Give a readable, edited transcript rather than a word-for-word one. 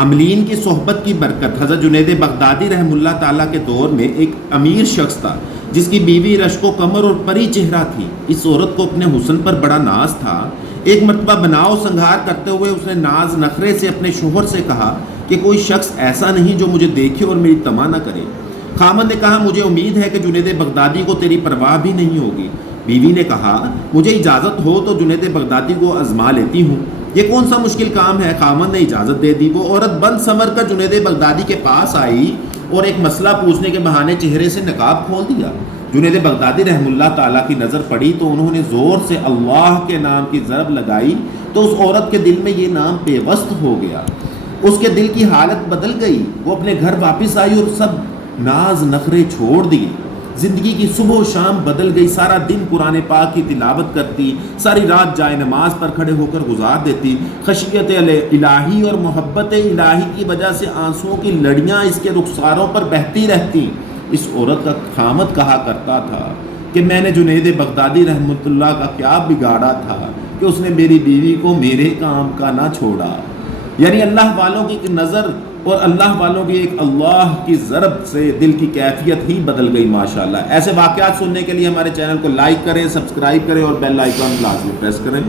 عاملین کی صحبت کی برکت۔ حضرت جنید بغدادی رحم اللہ تعالیٰ کے دور میں ایک امیر شخص تھا جس کی بیوی رشک و کمر اور پری چہرہ تھی۔ اس عورت کو اپنے حسن پر بڑا ناز تھا۔ ایک مرتبہ بناؤ سنگھار کرتے ہوئے اس نے ناز نخرے سے اپنے شوہر سے کہا کہ کوئی شخص ایسا نہیں جو مجھے دیکھے اور میری تما نہ کرے۔ خامند نے کہا مجھے امید ہے کہ جنید بغدادی کو تیری پرواہ بھی نہیں ہوگی۔ بیوی نے کہا مجھے اجازت ہو تو جنید بغدادی کو آزما لیتی ہوں، یہ کون سا مشکل کام ہے۔ خامند نے اجازت دے دی۔ وہ عورت بند سنور کر جنید بغدادی کے پاس آئی اور ایک مسئلہ پوچھنے کے بہانے چہرے سے نقاب کھول دیا۔ جنید بغدادی رحم اللہ تعالیٰ کی نظر پڑی تو انہوں نے زور سے اللہ کے نام کی ضرب لگائی تو اس عورت کے دل میں یہ نام پیوست ہو گیا۔ اس کے دل کی حالت بدل گئی۔ وہ اپنے گھر واپس آئی اور سب ناز نخرے چھوڑ دیے۔ زندگی کی صبح و شام بدل گئی۔ سارا دن قرآن پاک کی تلاوت کرتی، ساری رات جائے نماز پر کھڑے ہو کر گزار دیتی۔ خشیت الہی اور محبت الہی کی وجہ سے آنسوؤں کی لڑیاں اس کے رخساروں پر بہتی رہتی۔ اس عورت کا خامد کہا کرتا تھا کہ میں نے جنید بغدادی رحمۃ اللہ کا کیا بگاڑا تھا کہ اس نے میری بیوی کو میرے کام کا نہ چھوڑا۔ یعنی اللہ والوں کی نظر اور اللہ والوں کی ایک اللہ کی ضرب سے دل کی کیفیت ہی بدل گئی ماشاءاللہ۔ ایسے واقعات سننے کے لیے ہمارے چینل کو لائک کریں، سبسکرائب کریں اور بیل آئیکن لازمی پریس کریں۔